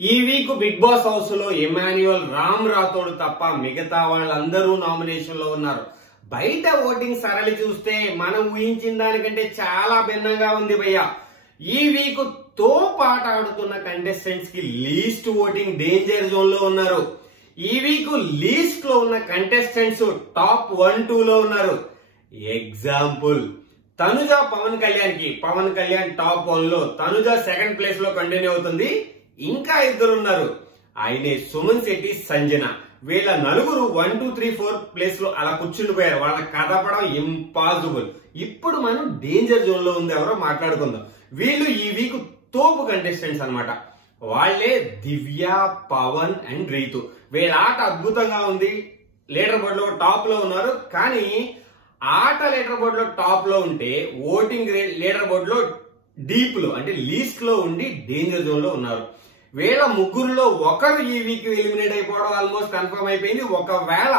ఈ week big boss house లో Emmanuel Ram Rathod తప్ప మిగతా వాళ్ళందరూ నామినేషన్ లో ఉన్నారు. బయట ఓటింగ్ సరళి చూస్తే మనం ఊహించిన దానికంటే చాలా భిన్నంగా ఉంది భయ్య. ఈ వీక్ తో పాట ఆడుతున్న కంటెస్టెంట్స్ కి లీస్ట్ ఓటింగ్ డేంజర్ జోన్ లో ఉన్నారు. ఈ వీక్ లీస్ట్ లో ఉన్న కంటెస్టెంట్స్ టాప్ 1-2 లో ఉన్నారు. ఎగ్జాంపుల్ తనుజ పవన్ కళ్యాణ్ టాప్ 1 లో, తనుజ సెకండ్ ప్లేస్ లో కంటిన్యూ అవుతుంది. ఇంకా ఇద్దరు ఉన్నారు, ఆయనే సుమన్ శెట్టి, సంజన. వీళ్ళ నలుగురు 1, 2, 3, 4 ప్లేస్ లో అలా కూర్చుండిపోయారు. వాళ్ళ కదపడం ఇంపాసిబుల్. ఇప్పుడు మనం డేంజర్ జోన్ లో ఉంది, ఎవరో మాట్లాడుకుందాం. వీళ్ళు ఈ వీక్ తోపు కంటెస్టెంట్స్ అన్నమాట. వాళ్లే దివ్య, పవన్ అండ్ రీతు. వీళ్ళ ఆట అద్భుతంగా ఉంది. లీడర్ బోర్డ్ లో టాప్ లో ఉన్నారు. కానీ ఆట లీడర్ బోర్డ్ లో టాప్ లో ఉంటే ఓటింగ్ లీడర్ బోర్డ్ లో డీప్ లో అంటే లీస్ట్ లో ఉండి డేంజర్ జోన్ లో ఉన్నారు. వీళ్ళ ముగ్గురులో ఒకరు ఈ వీక్ ఎలిమినేట్ అయిపోవడం ఆల్మోస్ట్ కన్ఫర్మ్ అయిపోయింది. ఒకవేళ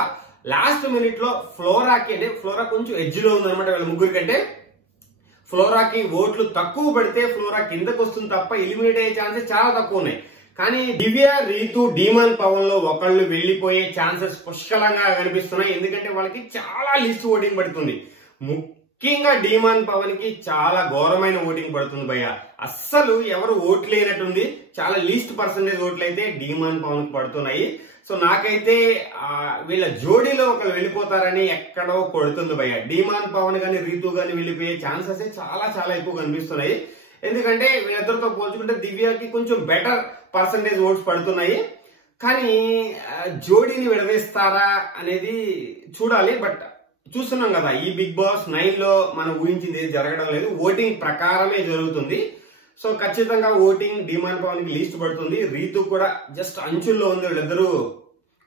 లాస్ట్ మినిట్ లో ఫ్లోరా కొంచెం ఎడ్జ్ లో ఉందన్నమాట. వీళ్ళ ముగ్గురు కంటే ఫ్లోరాకి ఓట్లు తక్కువ పడితే ఫ్లోరా కిందకు వస్తుంది తప్ప ఎలిమినేట్ అయ్యే ఛాన్సెస్ చాలా తక్కువ ఉన్నాయి. కానీ దివ్య, రీతు, డీమన్, పవన్ లో ఒకళ్ళు వెళ్లిపోయే ఛాన్సెస్ పుష్కలంగా కనిపిస్తున్నాయి. ఎందుకంటే వాళ్ళకి చాలా లిస్ట్ ఓటింగ్ పడుతుంది. ముఖ్యంగా డీమన్, పవన్ కి చాలా ఘోరమైన ఓటింగ్ పడుతుంది భయ్య. అస్సలు ఎవరు ఓట్లు లేనట్టుంది. చాలా లీస్ట్ పర్సెంటేజ్ ఓట్లు అయితే డీమన్, పవన్ కి పడుతున్నాయి. సో నాకైతే వీళ్ళ జోడీలో ఒకరు వెళ్ళిపోతారని ఎక్కడో కొడుతుంది భయ్య. డీమన్, పవన్ గాని రీతు గాని వెళ్ళిపోయే ఛాన్సెస్ చాలా చాలా ఎక్కువ కనిపిస్తున్నాయి. ఎందుకంటే వీళ్ళిద్దరితో పోల్చుకుంటే దివ్యకి కొంచెం బెటర్ పర్సెంటేజ్ ఓట్స్ పడుతున్నాయి. కానీ జోడీని విడదీస్తారా అనేది చూడాలి. బట్ చూస్తున్నాం కదా, ఈ బిగ్ బాస్ 9 లో మనం ఊహించింది జరగడం లేదు. ఓటింగ్ ప్రకారమే జరుగుతుంది. సో ఖచ్చితంగా ఓటింగ్ డీమాన్, పవన్ కి లీస్ట్ పడుతుంది. రీతు కూడా జస్ట్ అంచుల్లో ఉంది. వీళ్ళిద్దరూ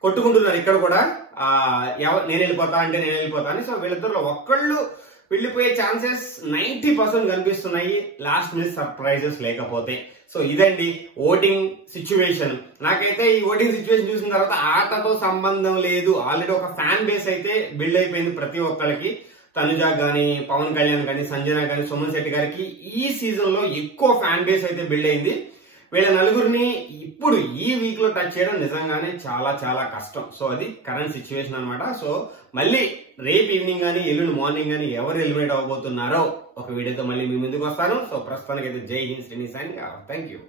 కొట్టుకుంటున్నారు ఇక్కడ కూడా. నేను వెళ్ళిపోతా అంటే నేను వెళ్ళిపోతా అని. సో వీళ్ళిద్దరు ఒక్కళ్ళు వెళ్లిపోయే ఛాన్సెస్ 90% కనిపిస్తున్నాయి, లాస్ట్ మినిట్ సర్ప్రైజెస్ లేకపోతే. సో ఇదండి ఓటింగ్ సిచ్యువేషన్. నాకైతే ఈ ఓటింగ్ సిచ్యువేషన్ చూసిన తర్వాత ఆటతో సంబంధం లేదు. ఆల్రెడీ ఒక ఫ్యాన్ బేస్ అయితే బిల్డ్ అయిపోయింది ప్రతి ఒక్కరికి. తనుజ గాని, పవన్ కళ్యాణ్ గాని, సంజన గాని, సుమన్ శెట్టి గారికి ఈ సీజన్ లో ఎక్కువ ఫ్యాన్ బేస్ అయితే బిల్డ్ అయింది. వీళ్ళ నలుగురిని ఇప్పుడు ఈ వీక్ లో టచ్ చేయడం నిజంగానే చాలా చాలా కష్టం. సో అది కరెంట్ సిచ్యువేషన్ అనమాట. సో మళ్ళీ రేపు ఈవినింగ్ గానీ ఎల్లుండి మార్నింగ్ గానీ ఎవరు ఎలిమినేట్ అవ్వబోతున్నారో ఒక వీడియోతో మళ్ళీ మీ ముందుకు వస్తాను. సో ప్రస్తుతానికి అయితే జై హింద్, శ్రీనిసాన్. Thank you.